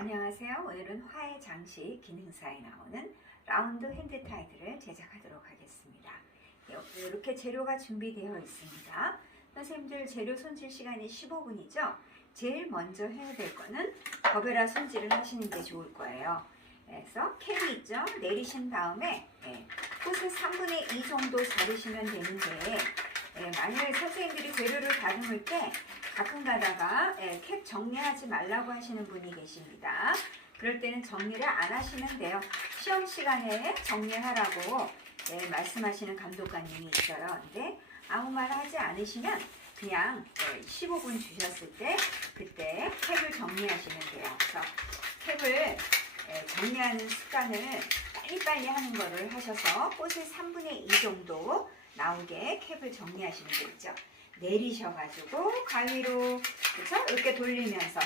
안녕하세요. 오늘은 화해 장식 기능사에 나오는 라운드 핸드 타이들을 제작하도록 하겠습니다. 이렇게 재료가 준비되어 있습니다. 선생님들 재료 손질 시간이 15분이죠. 제일 먼저 해야 될 거는 버베라 손질을 하시는 게 좋을 거예요. 그래서 캡이 있죠. 내리신 다음에 꽃을 3분의 2 정도 자르시면 되는데 만약에 선생님들이 재료를 다듬을 때 가끔 가다가 캡 정리하지 말라고 하시는 분이 계십니다. 그럴 때는 정리를 안 하시면 돼요. 시험 시간에 정리하라고 말씀하시는 감독관님이 있어요. 근데 아무 말 하지 않으시면 그냥 15분 주셨을 때 그때 캡을 정리하시면 돼요. 그래서 캡을 정리하는 습관을 빨리빨리 하는 거를 하셔서 꽃을 3분의 2 정도 나오게 캡을 정리하시면 되겠죠. 내리셔가지고 가위로 그쵸? 이렇게 돌리면서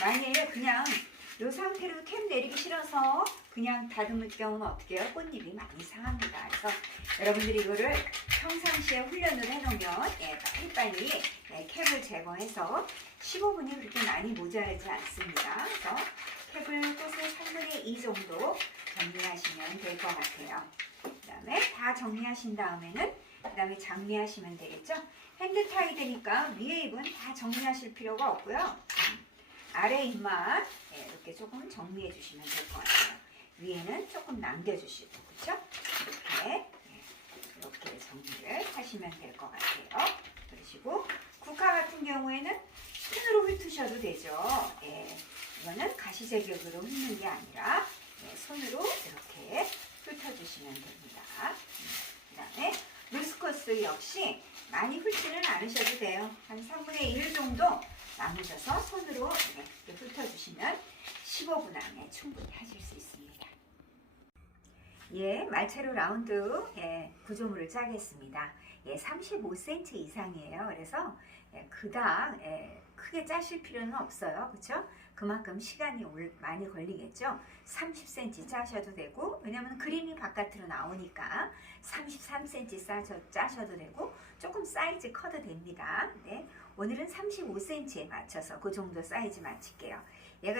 만약에 그냥 이 상태로 캡 내리기 싫어서 그냥 다듬을 경우는 어떻게 해요? 꽃잎이 많이 상합니다. 그래서 여러분들이 이거를 평상시에 훈련을 해놓으면 빨리빨리 캡을 제거해서 15분이 그렇게 많이 모자라지 않습니다. 그래서 캡을 꽃을 3분의 2 정도 정리하시면 될 것 같아요. 그 다음에 다 정리하신 다음에는 그 다음에 장미하시면 되겠죠. 핸드 타이 되니까 위에 잎은 다 정리하실 필요가 없고요. 아래 잎만 이렇게 조금 정리해 주시면 될 것 같아요. 위에는 조금 남겨주시고 그렇죠? 이렇게 정리를 하시면 될 것 같아요. 그러시고 국화 같은 경우에는 손으로 훑으셔도 되죠. 이거는 가시제격으로 훑는 게 아니라 손으로 이렇게 훑어주시면 됩니다. 그 다음에 루스커스 역시 많이 훑지는 않으셔도 돼요. 한 3분의 1 정도 남으셔서 손으로 이렇게 훑어주시면 15분 안에 충분히 하실 수 있습니다. 말채로 라운드 구조물을 짜겠습니다. 35cm 이상이에요. 그래서 그닥 크게 짜실 필요는 없어요. 그렇죠? 그만큼 시간이 많이 걸리겠죠. 30cm 짜셔도 되고 왜냐면 그림이 바깥으로 나오니까 33cm 짜셔도 되고 조금 사이즈 커도 됩니다. 오늘은 35cm에 맞춰서 그 정도 사이즈 맞출게요.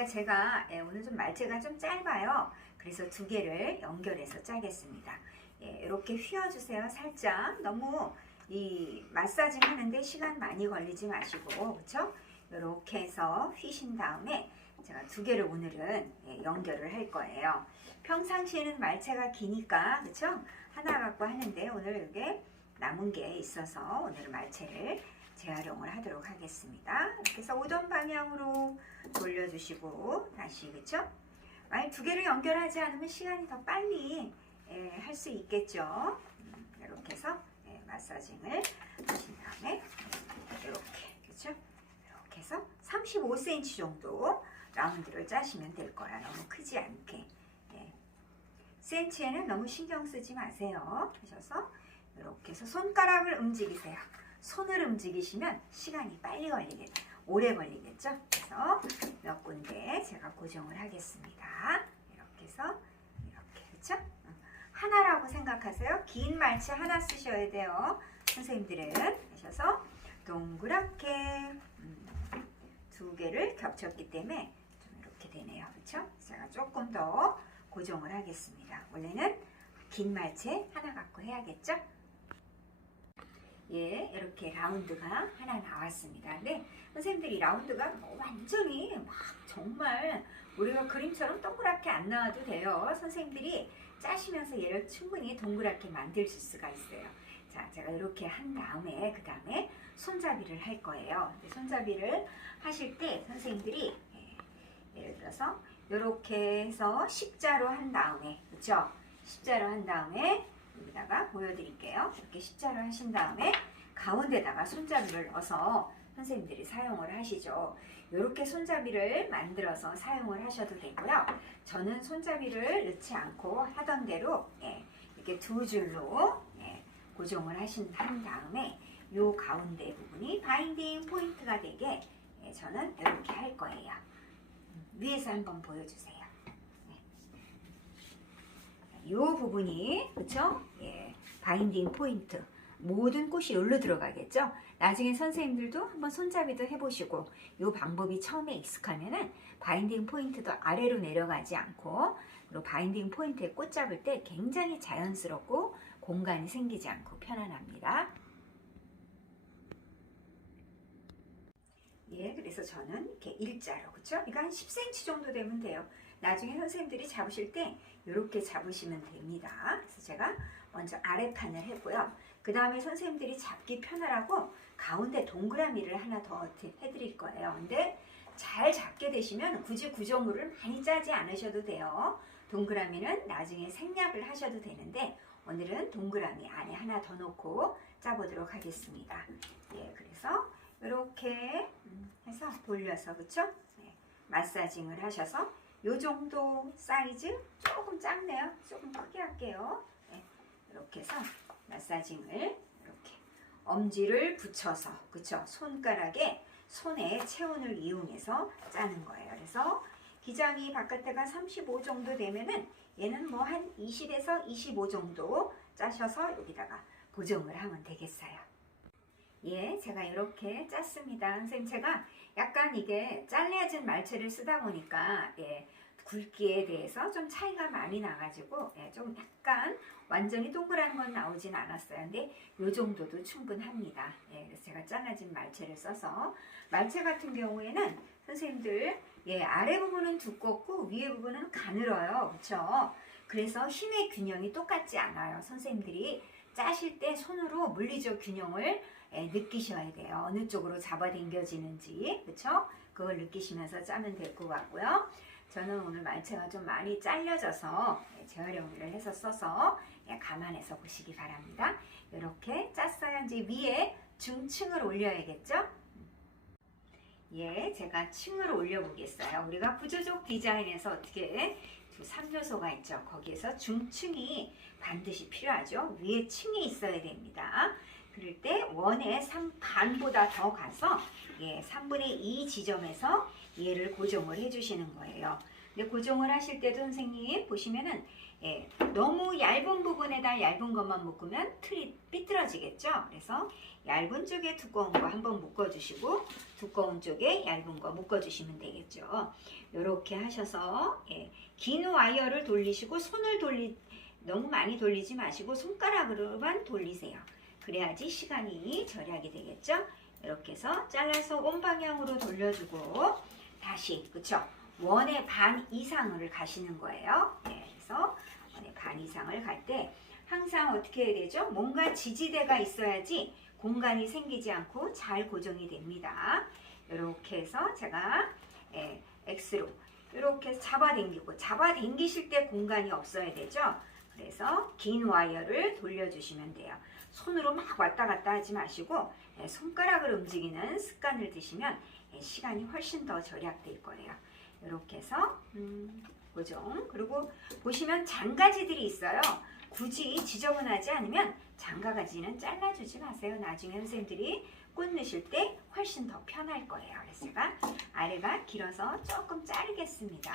제가 오늘 좀 말재가 좀 짧아요. 그래서 두 개를 연결해서 짜겠습니다. 이렇게 휘어주세요. 살짝 너무 이 마사징 하는데 시간 많이 걸리지 마시고 그렇죠? 이렇게 해서 휘신 다음에 제가 두 개를 오늘은 연결을 할 거예요. 평상시에는 말채가 기니까 그렇죠? 하나 갖고 하는데 오늘 이게 남은 게 있어서 오늘은 말채를 재활용을 하도록 하겠습니다. 이렇게 해서 오던 방향으로 돌려주시고 다시 그렇죠? 만약 두 개를 연결하지 않으면 시간이 더 빨리 할 수 있겠죠. 이렇게 해서 마사징을 하신 다음에 이렇게 그렇죠? 이렇게 해서 35cm 정도 라운드를 짜시면 될 거야. 너무 크지 않게. 센치에는 너무 신경 쓰지 마세요. 하셔서 이렇게 해서 손가락을 움직이세요. 손을 움직이시면 시간이 빨리 오래 걸리겠죠. 그래서 몇 군데 제가 고정을 하겠습니다. 이렇게 해서 이렇게 그렇죠? 하나라고 생각하세요. 긴 말치 하나 쓰셔야 돼요. 선생님들은 하셔서 동그랗게 두 개를 겹쳤기 때문에 좀 이렇게 되네요. 그렇죠? 제가 조금 더 고정을 하겠습니다. 원래는 긴 말채 하나 갖고 해야겠죠? 이렇게 라운드가 하나 나왔습니다. 근데 선생님들이 라운드가 완전히 막 정말 우리가 그림처럼 동그랗게 안 나와도 돼요. 선생님들이 짜시면서 얘를 충분히 동그랗게 만드실 수가 있어요. 자, 제가 이렇게 한 다음에 그 다음에 손잡이를 할 거예요. 근데 손잡이를 하실 때 선생님들이 예를 들어서 이렇게 해서 십자로 한 다음에 그렇죠? 십자로 한 다음에 여기다가 보여드릴게요. 이렇게 십자로 하신 다음에 가운데다가 손잡이를 넣어서 선생님들이 사용을 하시죠. 이렇게 손잡이를 만들어서 사용을 하셔도 되고요. 저는 손잡이를 넣지 않고 하던 대로 이렇게 두 줄로 고정을 한 다음에 이 가운데 부분이 바인딩 포인트가 되게 저는 이렇게 할 거예요. 위에서 한번 보여주세요. 이 부분이 그쵸? 바인딩 포인트 모든 꽃이 여기로 들어가겠죠. 나중에 선생님들도 한번 손잡이도 해보시고 이 방법이 처음에 익숙하면은 바인딩 포인트도 아래로 내려가지 않고 그리고 바인딩 포인트에 꽃 잡을 때 굉장히 자연스럽고 공간이 생기지 않고 편안합니다. 예, 그래서 저는 이렇게 일자로, 그쵸? 이거 한 10cm 정도 되면 돼요. 나중에 선생님들이 잡으실 때 이렇게 잡으시면 됩니다. 그래서 제가 먼저 아래판을 했고요. 그 다음에 선생님들이 잡기 편하라고 가운데 동그라미를 하나 더 해드릴 거예요. 근데 잘 잡게 되시면 굳이 구조물을 많이 짜지 않으셔도 돼요. 동그라미는 나중에 생략을 하셔도 되는데 오늘은 동그라미 안에 하나 더 넣고 짜보도록 하겠습니다. 예, 그래서 이렇게 해서 돌려서, 그쵸? 네, 마사징을 하셔서 요 정도 사이즈, 조금 작네요. 조금 크게 할게요. 네, 이렇게 해서 마사징을 이렇게 엄지를 붙여서, 그쵸? 손가락에 손의 체온을 이용해서 짜는 거예요. 그래서 기장이 바깥에가 35 정도 되면은 얘는 뭐 한 20에서 25 정도 짜셔서 여기다가 고정을 하면 되겠어요. 예, 제가 이렇게 짰습니다. 선생님, 제가 약간 이게 잘라진 말체를 쓰다 보니까 예, 굵기에 대해서 좀 차이가 많이 나가지고 예, 좀 약간 완전히 동그란 건 나오진 않았어요. 근데 이 정도도 충분합니다. 예, 그래서 제가 잘라진 말체를 써서 말체 같은 경우에는 선생님들 예, 아래 부분은 두껍고 위에 부분은 가늘어요. 그렇죠? 그래서 힘의 균형이 똑같지 않아요. 선생님들이 짜실 때 손으로 물리적 균형을 느끼셔야 돼요. 어느 쪽으로 잡아당겨지는지, 그렇죠? 그걸 느끼시면서 짜면 될 것 같고요. 저는 오늘 말체가 좀 많이 잘려져서 재활용을 해서 써서 감안해서 보시기 바랍니다. 이렇게 짰어야 이제 위에 중층을 올려야겠죠? 예, 제가 층을 올려보겠어요. 우리가 구조적 디자인에서 어떻게 두 3요소가 있죠. 거기에서 중층이 반드시 필요하죠. 위에 층이 있어야 됩니다. 그럴 때 원의 3반보다 더 가서 예, 3분의 2 지점에서 얘를 고정을 해주시는 거예요. 근데 고정을 하실 때도 선생님 보시면은 예, 너무 얇은 부분에다 얇은 것만 묶으면 틀이 삐뚤어지겠죠. 그래서 얇은 쪽에 두꺼운 거 한번 묶어주시고 두꺼운 쪽에 얇은 거 묶어주시면 되겠죠. 이렇게 하셔서 예, 긴 와이어를 돌리시고 손을 너무 많이 돌리지 마시고 손가락으로만 돌리세요. 그래야지 시간이 절약이 되겠죠. 이렇게 해서 잘라서 온 방향으로 돌려주고 다시, 그쵸? 원의 반 이상을 가시는 거예요. 네, 그래서 원의 반 이상을 갈 때 항상 어떻게 해야 되죠? 뭔가 지지대가 있어야지 공간이 생기지 않고 잘 고정이 됩니다. 이렇게 해서 제가 X로 이렇게 잡아당기실 때 공간이 없어야 되죠. 그래서 긴 와이어를 돌려주시면 돼요. 손으로 막 왔다 갔다 하지 마시고 손가락을 움직이는 습관을 드시면 시간이 훨씬 더 절약될 거예요. 이렇게 해서 고정. 그리고 보시면 장가지들이 있어요. 굳이 지저분하지 않으면 장가가지는 잘라주지 마세요. 나중에 선생님들이 꽃 넣으실 때 훨씬 더 편할 거예요. 그래서 제가 아래가 길어서 조금 자르겠습니다.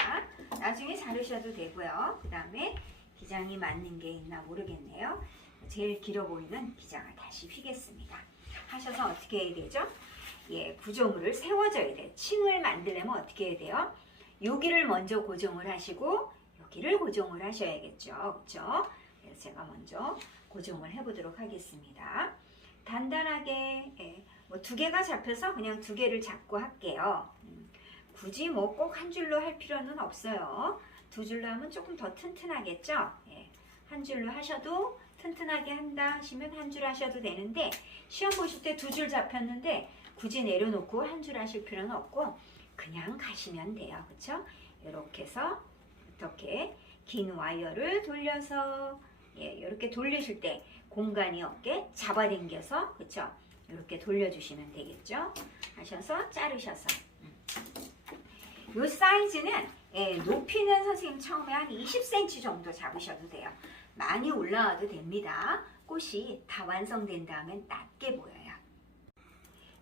나중에 자르셔도 되고요. 그 다음에 기장이 맞는 게 있나 모르겠네요. 제일 길어 보이는 기장을 다시 휘겠습니다. 하셔서 어떻게 해야 되죠? 예, 구조물을 세워줘야 돼요. 층을 만들려면 어떻게 해야 돼요? 여기를 먼저 고정을 하시고 여기를 고정을 하셔야겠죠. 그렇죠? 그래서 제가 먼저 고정을 해보도록 하겠습니다. 단단하게 뭐 2개가 잡혀서 그냥 2개를 잡고 할게요. 굳이 뭐 꼭 한 줄로 할 필요는 없어요. 2줄로 하면 조금 더 튼튼하겠죠. 예, 한 줄로 하셔도 튼튼하게 한다 하시면 한 줄 하셔도 되는데 시험 보실 때 2줄 잡혔는데 굳이 내려놓고 한 줄 하실 필요는 없고 그냥 가시면 돼요. 그쵸? 이렇게 해서 이렇게 긴 와이어를 돌려서 예, 이렇게 돌리실 때 공간이 없게 잡아당겨서 그쵸? 이렇게 돌려주시면 되겠죠? 하셔서 자르셔서 이 사이즈는 예, 높이는 선생님 처음에 한 20cm 정도 잡으셔도 돼요. 많이 올라와도 됩니다. 꽃이 다 완성된 다음에 낮게 보여요.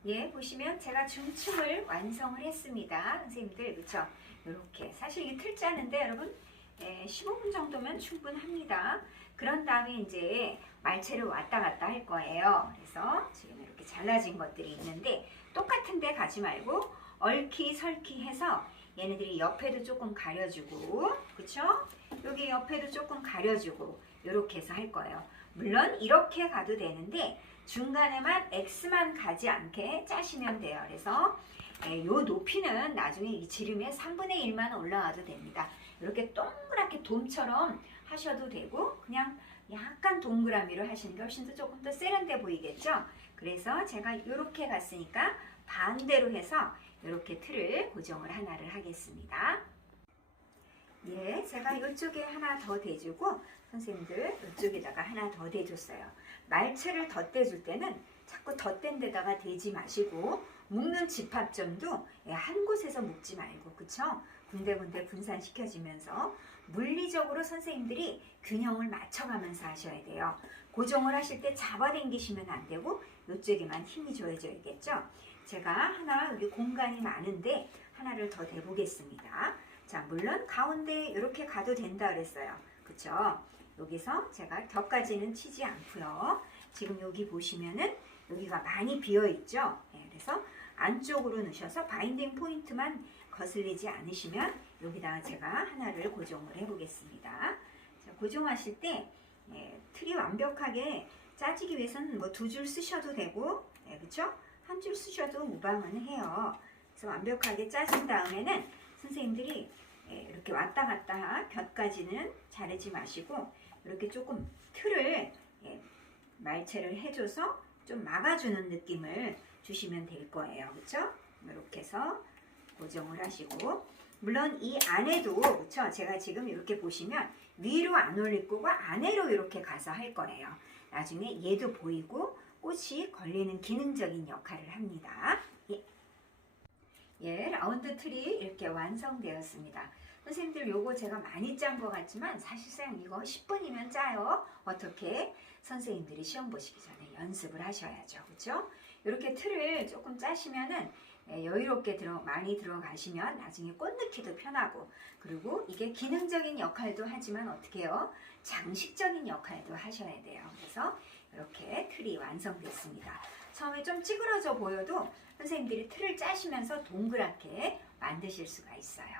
예, 보시면 제가 중층을 완성을 했습니다. 선생님들, 그쵸? 이렇게. 사실 이게 틀 짜는데 여러분, 15분 정도면 충분합니다. 그런 다음에 이제 말채를 왔다 갔다 할 거예요. 그래서 지금 이렇게 잘라진 것들이 있는데 똑같은 데 가지 말고 얽히 설키 해서 얘네들이 옆에도 조금 가려주고, 그쵸? 여기 옆에도 조금 가려주고 이렇게 해서 할 거예요. 물론 이렇게 가도 되는데 중간에만 X만 가지 않게 짜시면 돼요. 그래서 이 높이는 나중에 이 지름의 3분의 1만 올라와도 됩니다. 이렇게 동그랗게 돔처럼 하셔도 되고 그냥 약간 동그라미로 하시는 게 훨씬 더 조금 더 세련돼 보이겠죠? 그래서 제가 이렇게 갔으니까 반대로 해서 이렇게 틀을 고정을 하나를 하겠습니다. 예, 제가 이쪽에 하나 더 대주고 선생님들 이쪽에다가 하나 더 대줬어요. 말채를 덧대줄 때는 자꾸 덧댄 데다가 대지 마시고 묶는 집합점도 한 곳에서 묶지 말고, 그쵸? 군데군데 분산시켜지면서 물리적으로 선생님들이 균형을 맞춰가면서 하셔야 돼요. 고정을 하실 때 잡아당기시면 안 되고 이쪽에만 힘이 줘야겠죠? 제가 하나 여기 공간이 많은데 하나를 더 대보겠습니다. 자, 물론 가운데 이렇게 가도 된다 그랬어요. 그쵸? 여기서 제가 격까지는 치지 않고요. 지금 여기 보시면은 여기가 많이 비어 있죠? 그래서 안쪽으로 넣으셔서 바인딩 포인트만 거슬리지 않으시면 여기다가 제가 하나를 고정을 해보겠습니다. 자, 고정하실 때 틀이 완벽하게 짜지기 위해서는 뭐 2줄 쓰셔도 되고, 그쵸? 한 줄 쓰셔도 무방은 해요. 그래서 완벽하게 짜신 다음에는 선생님들이 이렇게 왔다 갔다 곁까지는 자르지 마시고 이렇게 조금 틀을 말채를 해줘서 좀 막아주는 느낌을 주시면 될 거예요. 그쵸? 이렇게 해서 고정을 하시고, 물론 이 안에도, 그쵸? 제가 지금 이렇게 보시면 위로 안 올릴 거고 아래로 이렇게 가서 할 거예요. 나중에 얘도 보이고 꽃이 걸리는 기능적인 역할을 합니다. 예, 라운드 틀이 이렇게 완성되었습니다. 선생님들 요거 제가 많이 짠 것 같지만 사실상 이거 10분이면 짜요. 어떻게? 선생님들이 시험 보시기 전에 연습을 하셔야죠. 그렇죠? 이렇게 틀을 조금 짜시면은 여유롭게 많이 들어가시면 나중에 꽃 넣기도 편하고, 그리고 이게 기능적인 역할도 하지만 어떻게 해요? 장식적인 역할도 하셔야 돼요. 그래서 이렇게 틀이 완성됐습니다. 처음에 좀 찌그러져 보여도 선생님들이 틀을 짜시면서 동그랗게 만드실 수가 있어요.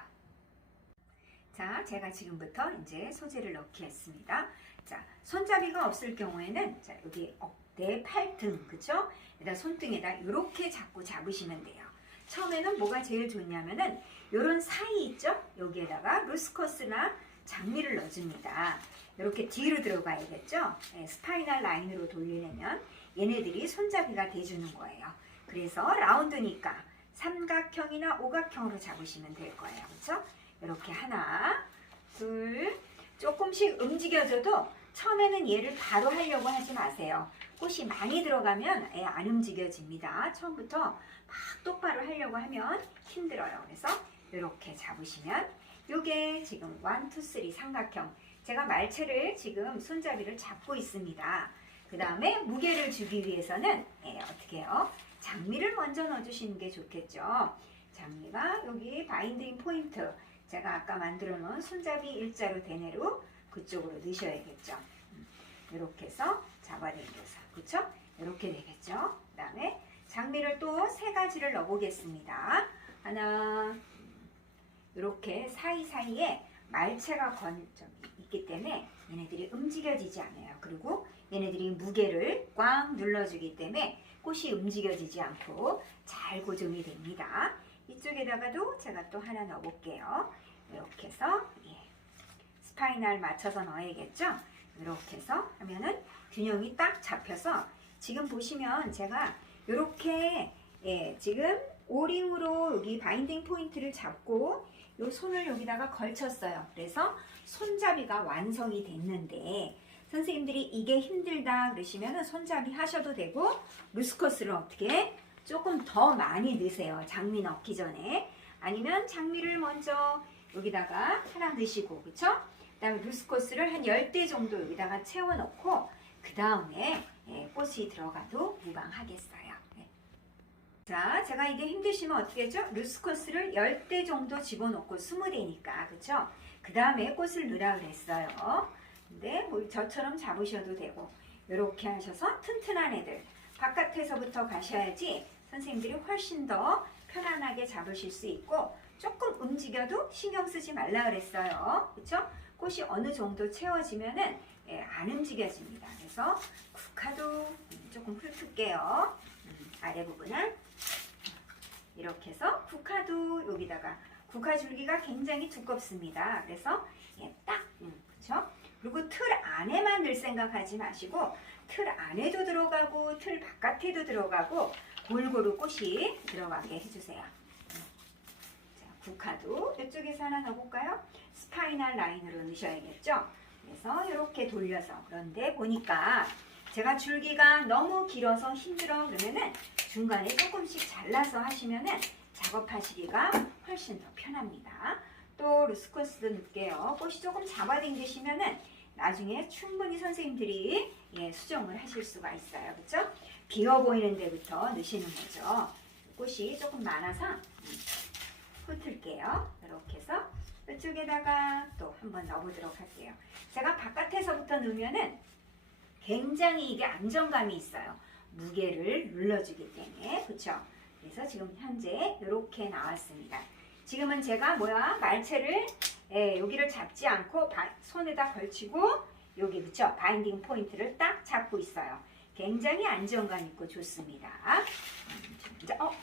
자, 제가 지금부터 이제 소재를 넣기 했습니다. 자, 손잡이가 없을 경우에는 자, 여기 어깨, 팔등, 그쵸? 여기다 손등에다 이렇게 자꾸 잡으시면 돼요. 처음에는 뭐가 제일 좋냐면은 요런 사이 있죠? 여기에다가 루스커스나 장미를 넣어줍니다. 이렇게 뒤로 들어가야겠죠? 스파이널 라인으로 돌리려면 얘네들이 손잡이가 돼주는 거예요. 그래서 라운드니까 삼각형이나 오각형으로 잡으시면 될 거예요. 그렇죠? 이렇게 하나, 둘, 조금씩 움직여줘도 처음에는 얘를 바로 하려고 하지 마세요. 꽃이 많이 들어가면 안 움직여집니다. 처음부터 막 똑바로 하려고 하면 힘들어요. 그래서 이렇게 잡으시면 요게 지금 1, 2, 3 삼각형. 제가 말채를 지금 손잡이를 잡고 있습니다. 그 다음에 무게를 주기 위해서는 어떻게 해요? 장미를 먼저 넣어주시는 게 좋겠죠. 장미가 여기 바인딩 포인트, 제가 아까 만들어 놓은 손잡이 일자로 대내로 그쪽으로 넣으셔야겠죠. 이렇게 해서 잡아당겨서, 그쵸? 이렇게 되겠죠. 그 다음에 장미를 또 3가지를 넣어보겠습니다. 하나, 이렇게 사이사이에 말채가 있기 때문에 얘네들이 움직여지지 않아요. 그리고 얘네들이 무게를 꽉 눌러주기 때문에 꽃이 움직여지지 않고 잘 고정이 됩니다. 이쪽에다가도 제가 또 하나 넣어볼게요. 이렇게 해서 스파이널 맞춰서 넣어야겠죠. 이렇게 해서 하면은 균형이 딱 잡혀서, 지금 보시면 제가 이렇게 지금 오링으로 여기 바인딩 포인트를 잡고 요 손을 여기다가 걸쳤어요. 그래서 손잡이가 완성이 됐는데, 선생님들이 이게 힘들다 그러시면 손잡이 하셔도 되고, 루스커스를 어떻게 조금 더 많이 넣으세요. 장미 넣기 전에. 아니면 장미를 먼저 여기다가 하나 넣으시고, 그쵸? 그 다음에 루스커스를 한 10대 정도 여기다가 채워 넣고 그 다음에 꽃이 들어가도 무방하겠어요. 자, 제가 이게 힘드시면 어떻게 했죠? 루스코스를 10대 정도 집어넣고 20대니까, 그쵸? 그 다음에 꽃을 넣으라 그랬어요. 근데 뭐 저처럼 잡으셔도 되고, 이렇게 하셔서 튼튼한 애들, 바깥에서부터 가셔야지 선생님들이 훨씬 더 편안하게 잡으실 수 있고, 조금 움직여도 신경 쓰지 말라 그랬어요. 그쵸? 꽃이 어느 정도 채워지면은 안 움직여집니다. 그래서 국화도 조금 훑을게요. 아래 부분을 이렇게 해서 국화도 여기다가 국화 줄기가 굉장히 두껍습니다. 그래서 딱 그렇죠? 그리고 틀 안에만 늘 생각하지 마시고 틀 안에도 들어가고 틀 바깥에도 들어가고 골고루 꽃이 들어가게 해주세요. 자, 국화도 이쪽에서 하나 넣어볼까요? 스파이널 라인으로 넣으셔야겠죠? 그래서 이렇게 돌려서 그런데 보니까 제가 줄기가 너무 길어서 힘들어 그러면은 중간에 조금씩 잘라서 하시면은 작업하시기가 훨씬 더 편합니다. 또 루스코스도 넣을게요. 꽃이 조금 잡아당기시면은 나중에 충분히 선생님들이 수정을 하실 수가 있어요. 그렇죠? 비어 보이는 데부터 넣으시는 거죠. 꽃이 조금 많아서 훑을게요. 이렇게 해서 이쪽에다가 또 한번 넣어보도록 할게요. 제가 바깥에서부터 넣으면은 굉장히 이게 안정감이 있어요. 무게를 눌러주기 때문에. 그쵸? 그래서 지금 현재 이렇게 나왔습니다. 지금은 제가 말채를 여기를 잡지 않고 손에다 걸치고 여기 그쵸? 바인딩 포인트를 딱 잡고 있어요. 굉장히 안정감 있고 좋습니다. 그다음에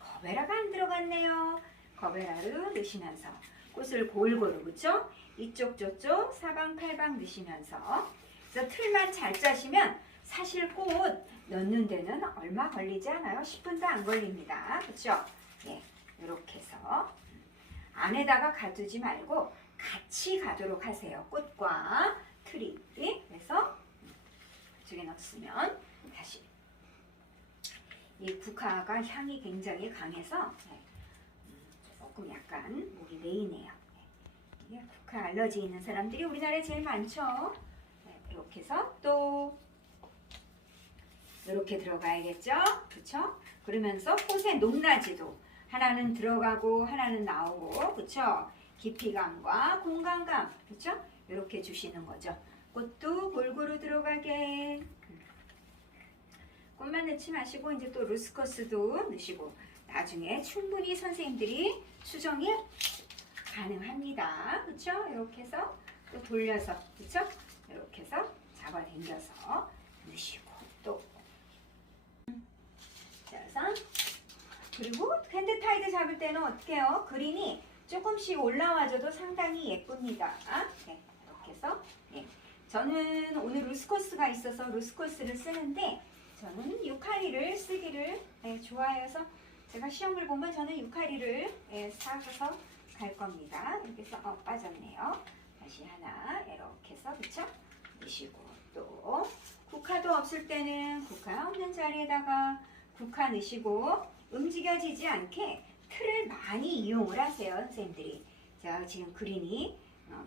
거베라가 안 들어갔네요. 거베라를 넣으시면서 꽃을 골고루 그쵸? 이쪽 저쪽 사방팔방 넣으시면서 그래서 틀만 잘 짜시면 사실 꽃 넣는 데는 얼마 걸리지 않아요. 10분도 안 걸립니다. 그렇죠? 이렇게 해서 안에다가 가두지 말고 같이 가도록 하세요. 꽃과 틀이. 그래서 이쪽에 넣었으면 다시 이 국화가 향이 굉장히 강해서 조금 약간 목이 메이네요. 이게 국화 알러지 있는 사람들이 우리나라에 제일 많죠. 이렇게 해서 또 이렇게 들어가야겠죠? 그렇죠? 그러면서 꽃의 높낮이도 하나는 들어가고 하나는 나오고 그렇죠? 깊이감과 공간감 그렇죠? 이렇게 주시는 거죠. 꽃도 골고루 들어가게 꽃만 넣지 마시고 이제 또 루스코스도 넣으시고 나중에 충분히 선생님들이 수정이 가능합니다. 그렇죠? 이렇게 해서 또 돌려서 그렇죠? 이렇게 해서 잡아당겨서 넣으시고 또 짜서 그리고 핸드타이드 잡을 때는 어떻게 해요? 그린이 조금씩 올라와줘도 상당히 예쁩니다. 이렇게 해서 저는 오늘 루스코스가 있어서 루스코스를 쓰는데 저는 유카리를 쓰기를 좋아해서 제가 시험을 보면 저는 유카리를 사서 갈 겁니다. 이렇게 해서 빠졌네요. 다시 하나 이렇게 해서 그쵸? 넣으시고 또 국화도 없을 때는 국화 없는 자리에다가 국화 넣으시고 움직여지지 않게 틀을 많이 이용을 하세요. 선생님들이. 자, 지금 그린이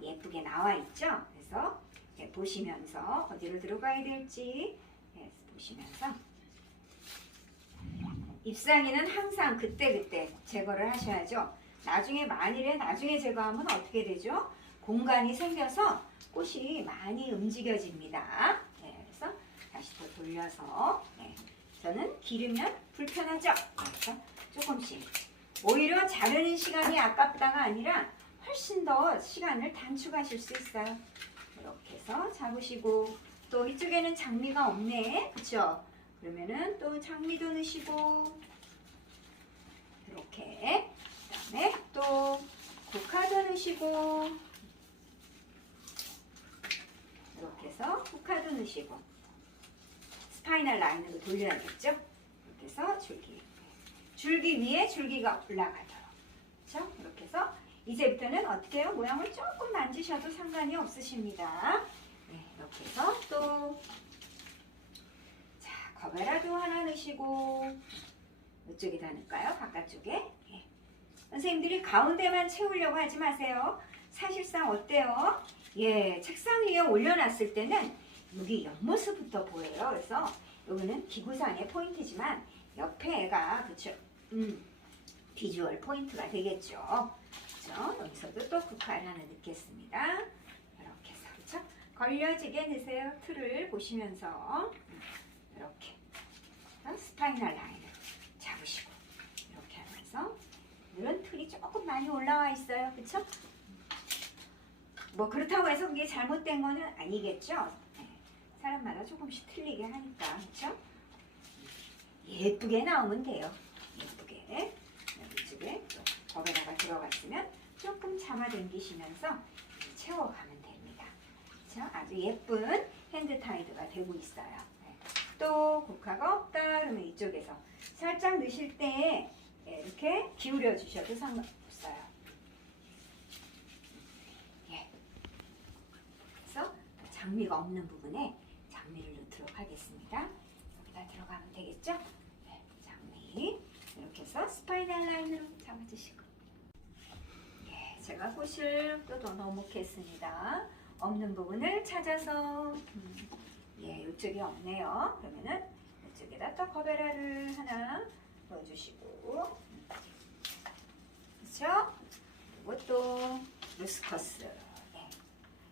예쁘게 나와 있죠? 그래서 보시면서 어디로 들어가야 될지 보시면서 잎사귀는 항상 그때그때 제거를 하셔야죠. 나중에 제거하면 어떻게 되죠? 공간이 생겨서 꽃이 많이 움직여집니다. 그래서 다시 또 돌려서 저는 기르면 불편하죠. 그래서 조금씩 오히려 자르는 시간이 아깝다가 아니라 훨씬 더 시간을 단축하실 수 있어요. 이렇게 해서 잡으시고 또 이쪽에는 장미가 없네. 그쵸? 그러면은 또 장미도 넣으시고 이렇게 그 다음에 또 국화도 넣으시고 이렇게 해서 국화도 넣으시고 스파이널 라인으로 돌려야겠죠? 이렇게 해서 줄기 위에 줄기가 올라가도록 그렇죠? 이렇게 해서 이제부터는 어떻게 해요? 모양을 조금 만지셔도 상관이 없으십니다. 이렇게 해서 또 거베라도 하나 넣으시고 이쪽에다 넣을까요? 바깥쪽에. 선생님들이 가운데만 채우려고 하지 마세요. 사실상 어때요? 책상 위에 올려놨을 때는 여기 옆모습부터 보여요. 그래서 여기는 기구상의 포인트지만 옆에가 그쵸? 비주얼 포인트가 되겠죠. 그쵸? 여기서도 또 국화를 하나 넣겠습니다. 이렇게 해서 그쵸? 걸려지게 넣으세요. 틀을 보시면서 이렇게 스파이널 라인을 잡으시고 이렇게 하면서 이런 틀이 조금 많이 올라와 있어요. 그쵸? 뭐 그렇다고 해서 그게 잘못된 거는 아니겠죠. 네. 사람마다 조금씩 틀리게 하니까 그쵸? 예쁘게 나오면 돼요. 예쁘게 이쪽에 버베라가 들어갔으면 조금 잡아당기시면서 채워가면 됩니다. 그쵸? 아주 예쁜 핸드 타이드가 되고 있어요. 네. 또 국화가 없다 그러면 이쪽에서 살짝 넣으실 때 이렇게 기울여 주셔도 상관없어요. 예. 그래서 장미가 없는 부분에 장미를 넣도록 하겠습니다. 여기다 들어가면 되겠죠? 네, 장미 이렇게 해서 스파이널 라인으로 잡아주시고 예, 제가 꽃을 또 더 넣어놓겠습니다. 없는 부분을 찾아서 예, 이쪽이 없네요. 그러면은 이쪽에다 또 거베라를 하나 넣어주시고 그렇죠? 그리고 또 루스커스 예.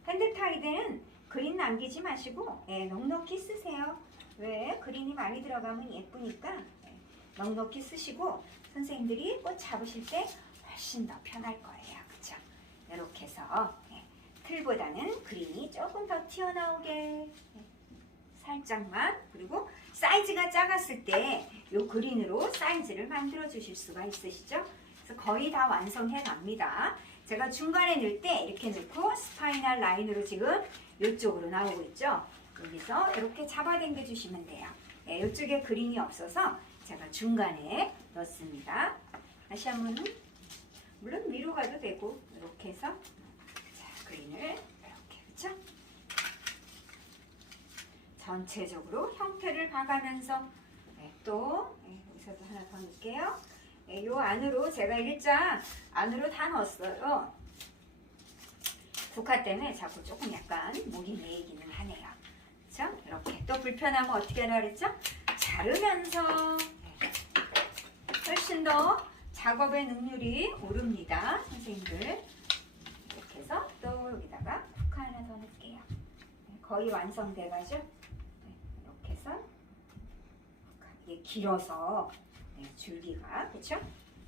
핸드 타이드는 그린 남기지 마시고 예, 넉넉히 쓰세요. 왜? 그린이 많이 들어가면 예쁘니까 예, 넉넉히 쓰시고 선생님들이 꽃 잡으실 때 훨씬 더 편할 거예요. 그쵸? 이렇게 해서 예, 틀보다는 그린이 조금 더 튀어나오게 예, 살짝만 그리고 사이즈가 작았을 때 이 그린으로 사이즈를 만들어 주실 수가 있으시죠? 그래서 거의 다 완성해 납니다. 제가 중간에 넣을 때 이렇게 넣고 스파이널 라인으로 지금 이쪽으로 나오고 있죠? 여기서 이렇게 잡아당겨 주시면 돼요. 네, 이쪽에 그린이 없어서 제가 중간에 넣습니다. 다시 한번 물론 위로 가도 되고 이렇게 해서 자, 그린을 이렇게 그쵸? 전체적으로 형태를 봐가면서 네, 또 네, 여기서도 하나 더 넣을게요. 네, 요 안으로 제가 일자 안으로 다 넣었어요. 국화 때문에 자꾸 조금 약간 목이 메이기는 하네요. 그쵸? 이렇게 또 불편하면 어떻게 하라 그랬죠? 자르면서 네, 훨씬 더 작업의 능률이 오릅니다. 선생님들 이렇게 해서 또 여기다가 국화 하나 더 넣을게요. 네, 거의 완성돼가죠? 네, 이렇게 해서 이게 길어서 네, 줄기가 그쵸?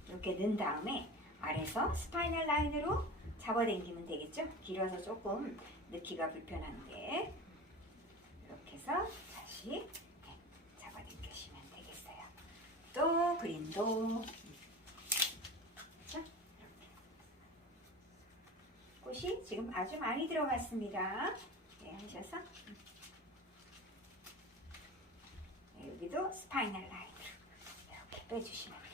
이렇게 넣은 다음에 아래서 스파이널 라인으로 잡아당기면 되겠죠? 길어서 조금 넣기가 불편한데 이렇게 해서 다시 네, 잡아당기시면 되겠어요. 또 그린도 그쵸? 이렇게 꽃이 지금 아주 많이 들어갔습니다. 네, 하셔서 네, 여기도 스파이널 라인으로 이렇게 빼주시면 돼요.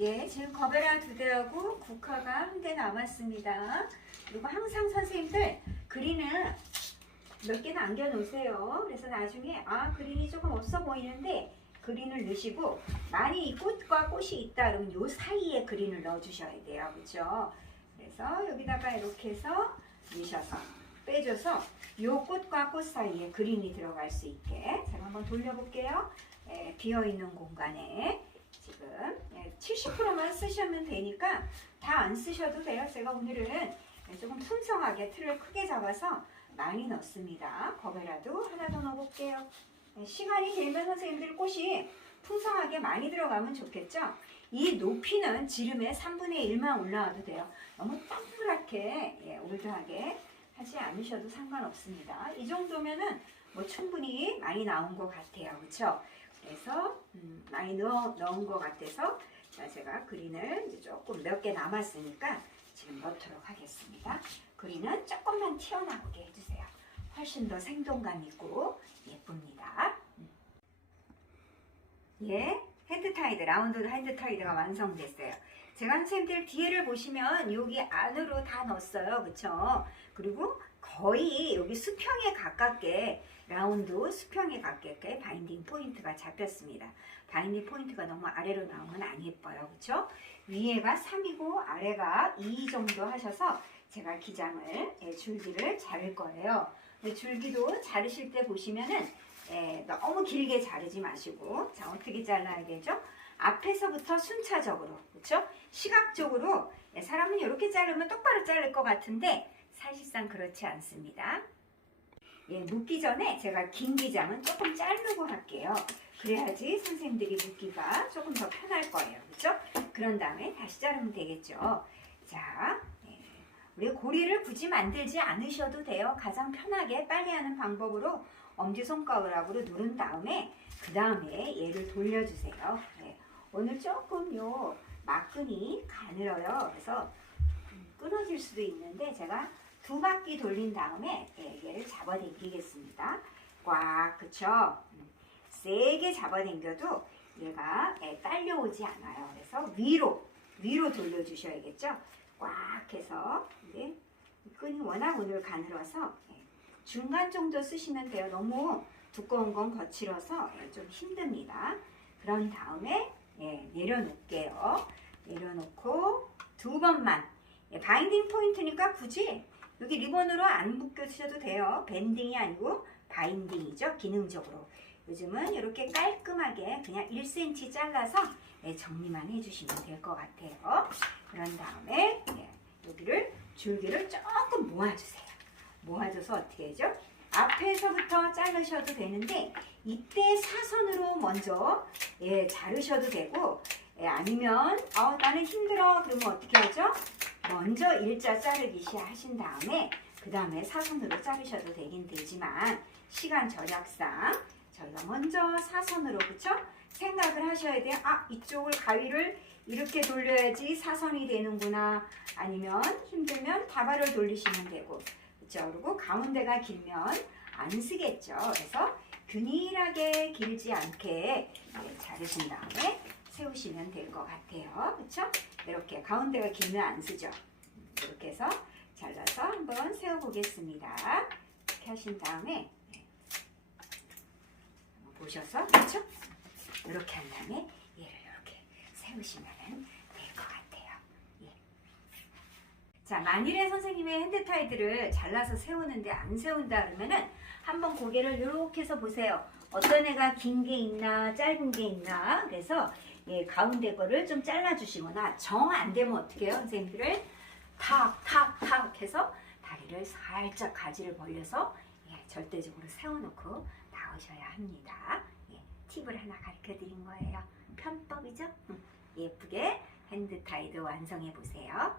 예, 지금 거베라 2대하고 국화가 1대 남았습니다. 그리고 항상 선생님들 그린은 몇 개 남겨놓으세요. 그래서 나중에 그린이 조금 없어 보이는데 그린을 넣으시고 많이 이 꽃과 꽃이 있다 그러면 요 사이에 그린을 넣어주셔야 돼요. 그렇죠? 그래서 여기다가 이렇게 해서 넣으셔서 빼줘서 요 꽃과 꽃 사이에 그린이 들어갈 수 있게 제가 한번 돌려볼게요. 비어있는 공간에 지금 70%만 쓰시면 되니까 다 안 쓰셔도 돼요. 제가 오늘은 조금 풍성하게 틀을 크게 잡아서 많이 넣습니다. 거베라도 하나 더 넣어볼게요. 시간이 되면 선생님들 꽃이 풍성하게 많이 들어가면 좋겠죠. 이 높이는 지름의 3분의 1만 올라와도 돼요. 너무 동그랗게 올드하게 하지 않으셔도 상관없습니다. 이 정도면은 뭐 충분히 많이 나온 것 같아요. 그렇죠? 그래서 많이 넣은 것 같아서 제가 그린을 이제 조금 몇 개 남았으니까 지금 넣도록 하겠습니다. 그린은 조금만 튀어나오게 해주세요. 훨씬 더 생동감 있고 예쁩니다. 예, 핸드 타이드, 라운드 핸드 타이드가 완성됐어요. 제가 선생님들 뒤에를 보시면 여기 안으로 다 넣었어요. 그쵸? 그리고 거의 여기 수평에 가깝게 라운드 수평에 가깝게 바인딩 포인트가 잡혔습니다. 바인딩 포인트가 너무 아래로 나오면 안 예뻐요. 그쵸? 위에가 3이고 아래가 2 정도 하셔서 제가 기장을 줄기를 자를 거예요. 줄기도 자르실 때 보시면은 너무 길게 자르지 마시고, 자, 어떻게 잘라야 되죠? 앞에서부터 순차적으로, 그렇죠? 시각적으로 사람은 이렇게 자르면 똑바로 자를 것 같은데 사실상 그렇지 않습니다. 묶기 전에 제가 긴 기장은 조금 자르고 할게요. 그래야지 선생님들이 묶기가 조금 더 편할 거예요. 그렇죠? 그런 다음에 다시 자르면 되겠죠. 자, 우리 고리를 굳이 만들지 않으셔도 돼요. 가장 편하게 빨리 하는 방법으로 엄지손가락으로 누른 다음에 그 다음에 얘를 돌려주세요. 오늘 조금 요 막근이 가늘어요. 그래서 끊어질 수도 있는데 제가 2바퀴 돌린 다음에 얘를 잡아당기겠습니다. 꽉, 그쵸? 세게 잡아당겨도 얘가 딸려오지 않아요. 그래서 위로 돌려주셔야겠죠? 꽉 해서 이제 끈이 워낙 오늘 가늘어서 중간 정도 쓰시면 돼요. 너무 두꺼운 건 거칠어서 좀 힘듭니다. 그런 다음에 내려놓을게요. 내려놓고 2번만 바인딩 포인트니까 굳이 여기 리본으로 안 묶으셔도 돼요. 밴딩이 아니고 바인딩이죠. 기능적으로. 요즘은 이렇게 깔끔하게 그냥 1cm 잘라서 정리만 해주시면 될 것 같아요. 그런 다음에 여기를 줄기를 조금 모아주세요. 모아줘서 어떻게 하죠? 앞에서부터 자르셔도 되는데 이때 사선으로 먼저 자르셔도 되고 아니면 나는 힘들어 그러면 어떻게 하죠? 먼저 일자 자르기 하신 다음에 그 다음에 사선으로 자르셔도 되긴 되지만 시간 절약상 저희가 먼저 사선으로 그쵸? 생각을 하셔야 돼요. 이쪽을 가위를 이렇게 돌려야지 사선이 되는구나. 아니면 힘들면 다발을 돌리시면 되고 그쵸? 그리고 가운데가 길면 안 쓰겠죠. 그래서 균일하게 길지 않게 자르신 다음에 세우시면 될 것 같아요. 그쵸? 이렇게 가운데가 길면 안 쓰죠. 이렇게 해서 잘라서 한번 세워보겠습니다. 이렇게 하신 다음에 보셔서 그쵸? 이렇게 한 다음에 얘를 이렇게 세우시면 될 것 같아요. 자, 만일에 선생님의 핸드타이드를 잘라서 세우는데 안 세운다 그러면은 한번 고개를 이렇게 해서 보세요. 어떤 애가 긴 게 있나 짧은 게 있나. 그래서 가운데 거를 좀 잘라주시거나 정 안 되면 어떻게 해요? 선생님들을 탁 해서 다리를 살짝 가지를 벌려서 절대적으로 세워놓고 나오셔야 합니다. 팁을 하나 가르쳐 드린 거예요. 편법이죠? 예쁘게 핸드타이드 완성해 보세요.